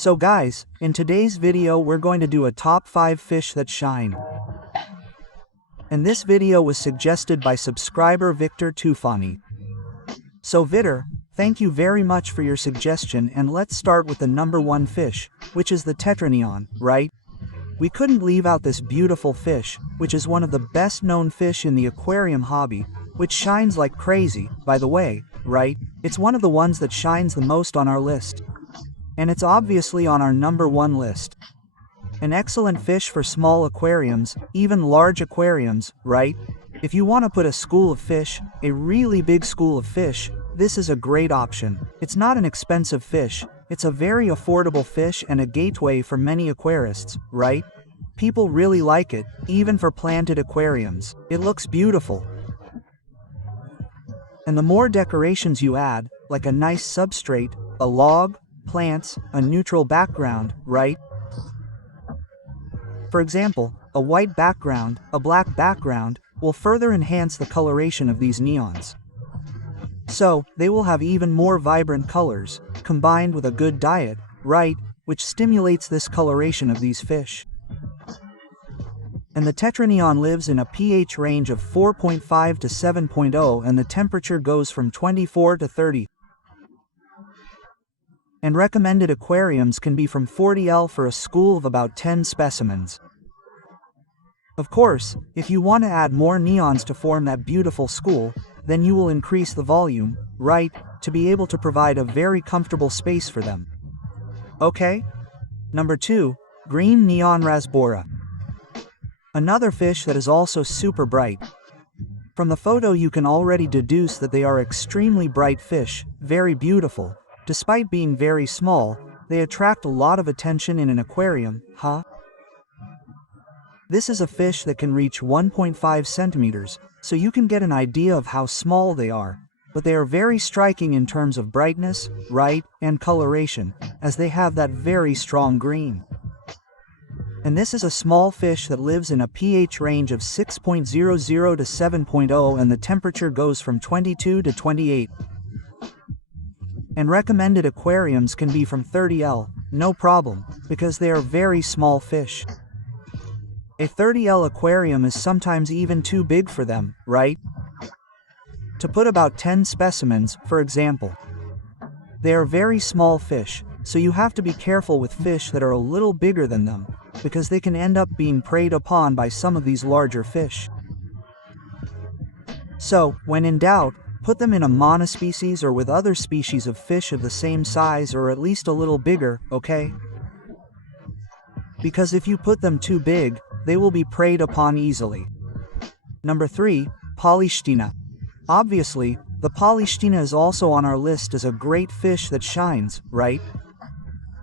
So guys, in today's video we're going to do a top 5 fish that shine. And this video was suggested by subscriber Victor Tufani. So Victor, thank you very much for your suggestion, and let's start with the number 1 fish, which is the tetraneon, right? We couldn't leave out this beautiful fish, which is one of the best known fish in the aquarium hobby, which shines like crazy, by the way, right? It's one of the ones that shines the most on our list. And it's obviously on our number 1 list. An excellent fish for small aquariums, even large aquariums, right? If you want to put a school of fish, a really big school of fish, this is a great option. It's not an expensive fish, it's a very affordable fish and a gateway for many aquarists, right? People really like it, even for planted aquariums. It looks beautiful. And the more decorations you add, like a nice substrate, a log, plants, a neutral background, right? For example, a white background, a black background, will further enhance the coloration of these neons. So, they will have even more vibrant colors, combined with a good diet, right, which stimulates this coloration of these fish. And the tetraneon lives in a pH range of 4.5 to 7.0, and the temperature goes from 24 to 30. And recommended aquariums can be from 40L for a school of about 10 specimens. Of course, if you want to add more neons to form that beautiful school, then you will increase the volume, right, to be able to provide a very comfortable space for them. Okay? Number 2, green neon rasbora. Another fish that is also super bright. From the photo you can already deduce that they are extremely bright fish, very beautiful. Despite being very small, they attract a lot of attention in an aquarium, huh? This is a fish that can reach 1.5 centimeters, so you can get an idea of how small they are. But they are very striking in terms of brightness, right, and coloration, as they have that very strong green. And this is a small fish that lives in a pH range of 6.00 to 7.0, and the temperature goes from 22 to 28. And recommended aquariums can be from 30L, no problem, because they are very small fish. A 30L aquarium is sometimes even too big for them, right? To put about 10 specimens, for example. They are very small fish, so you have to be careful with fish that are a little bigger than them, because they can end up being preyed upon by some of these larger fish. So, when in doubt, put them in a monospecies or with other species of fish of the same size or at least a little bigger, okay? Because if you put them too big, they will be preyed upon easily. Number 3, Polychaetina. Obviously, the Polychaetina is also on our list as a great fish that shines, right?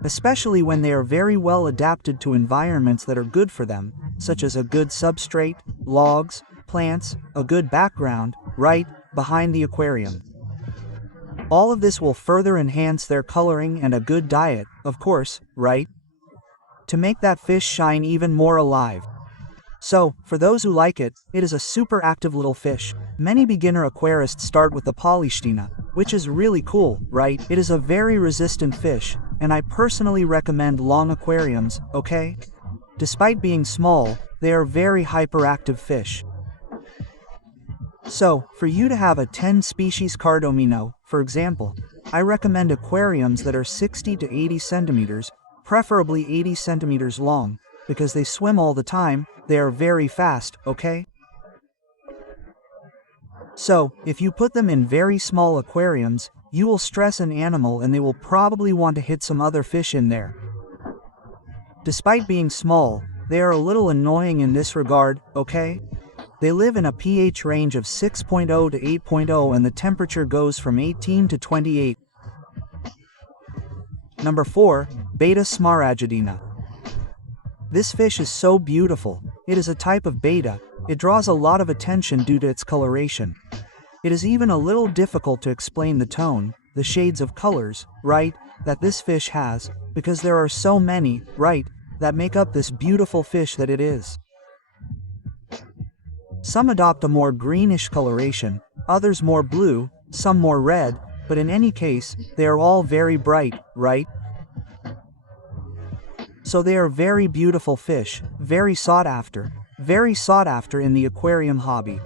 Especially when they are very well adapted to environments that are good for them, such as a good substrate, logs, plants, a good background, right, behind the aquarium. All of this will further enhance their coloring and a good diet, of course, right? To make that fish shine even more alive. So, for those who like it, it is a super active little fish. Many beginner aquarists start with the Polychaetina, which is really cool, right? It is a very resistant fish, and I personally recommend long aquariums, okay? Despite being small, they are very hyperactive fish. So, for you to have a 10 species Cardomino, for example, I recommend aquariums that are 60 to 80 centimeters, preferably 80 centimeters long, because they swim all the time, they are very fast, okay? So, if you put them in very small aquariums, you will stress an animal and they will probably want to hit some other fish in there. Despite being small, they are a little annoying in this regard, okay? They live in a pH range of 6.0 to 8.0, and the temperature goes from 18 to 28. Number 4, Beta smaragdina. This fish is so beautiful. It is a type of beta. It draws a lot of attention due to its coloration. It is even a little difficult to explain the tone, the shades of colors, right, that this fish has, because there are so many, right, that make up this beautiful fish that it is. Some adopt a more greenish coloration, others more blue, some more red, but in any case, they are all very bright, right? So they are very beautiful fish, very sought after in the aquarium hobby.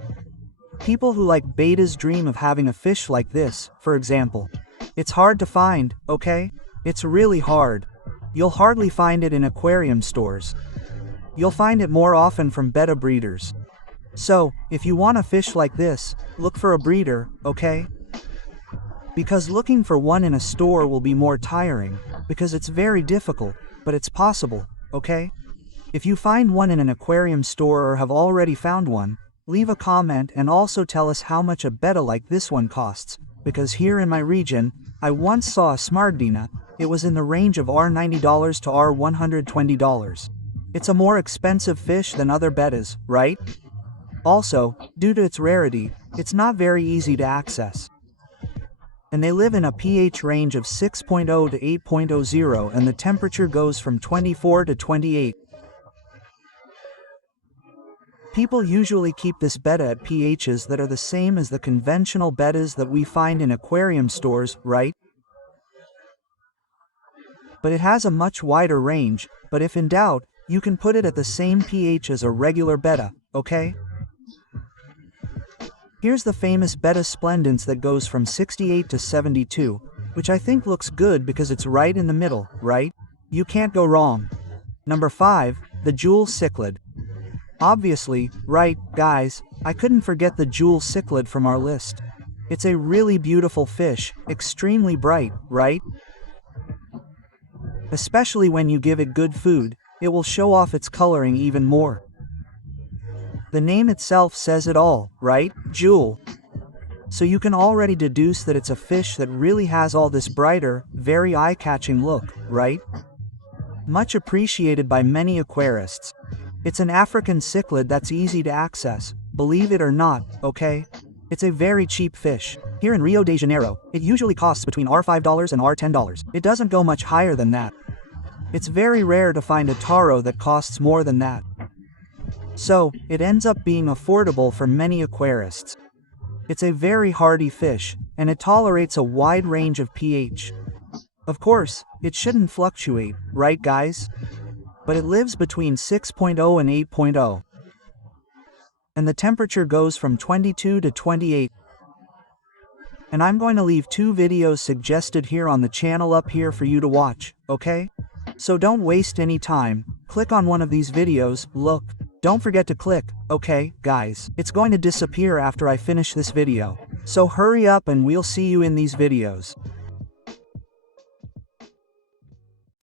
People who like betas dream of having a fish like this, for example. It's hard to find, okay? It's really hard. You'll hardly find it in aquarium stores. You'll find it more often from betta breeders. So, if you want a fish like this, look for a breeder, okay? Because looking for one in a store will be more tiring, because it's very difficult, but it's possible, okay? If you find one in an aquarium store or have already found one, leave a comment and also tell us how much a betta like this one costs, because here in my region, I once saw a Smardina. It was in the range of $90 to $120. It's a more expensive fish than other bettas, right? Also, due to its rarity, it's not very easy to access. And they live in a pH range of 6.0 to 8.00 and the temperature goes from 24 to 28. People usually keep this betta at pHs that are the same as the conventional bettas that we find in aquarium stores, right? But it has a much wider range, but if in doubt, you can put it at the same pH as a regular betta, okay? Here's the famous Betta splendens that goes from 68 to 72, which I think looks good because it's right in the middle, right? You can't go wrong. Number 5, the Jewel Cichlid. Obviously, right, guys, I couldn't forget the Jewel Cichlid from our list. It's a really beautiful fish, extremely bright, right? Especially when you give it good food, it will show off its coloring even more. The name itself says it all, right? Jewel. So you can already deduce that it's a fish that really has all this brighter, very eye-catching look, right? Much appreciated by many aquarists. It's an African cichlid that's easy to access, believe it or not, okay? It's a very cheap fish. Here in Rio de Janeiro, it usually costs between $5 and $10. It doesn't go much higher than that. It's very rare to find a taro that costs more than that. So, it ends up being affordable for many aquarists. It's a very hardy fish, and it tolerates a wide range of pH. Of course, it shouldn't fluctuate, right guys? But it lives between 6.0 and 8.0. And the temperature goes from 22 to 28. And I'm going to leave 2 videos suggested here on the channel up here for you to watch, okay? So don't waste any time, click on one of these videos, look. Don't forget to click, okay, guys. It's going to disappear after I finish this video. So hurry up and we'll see you in these videos.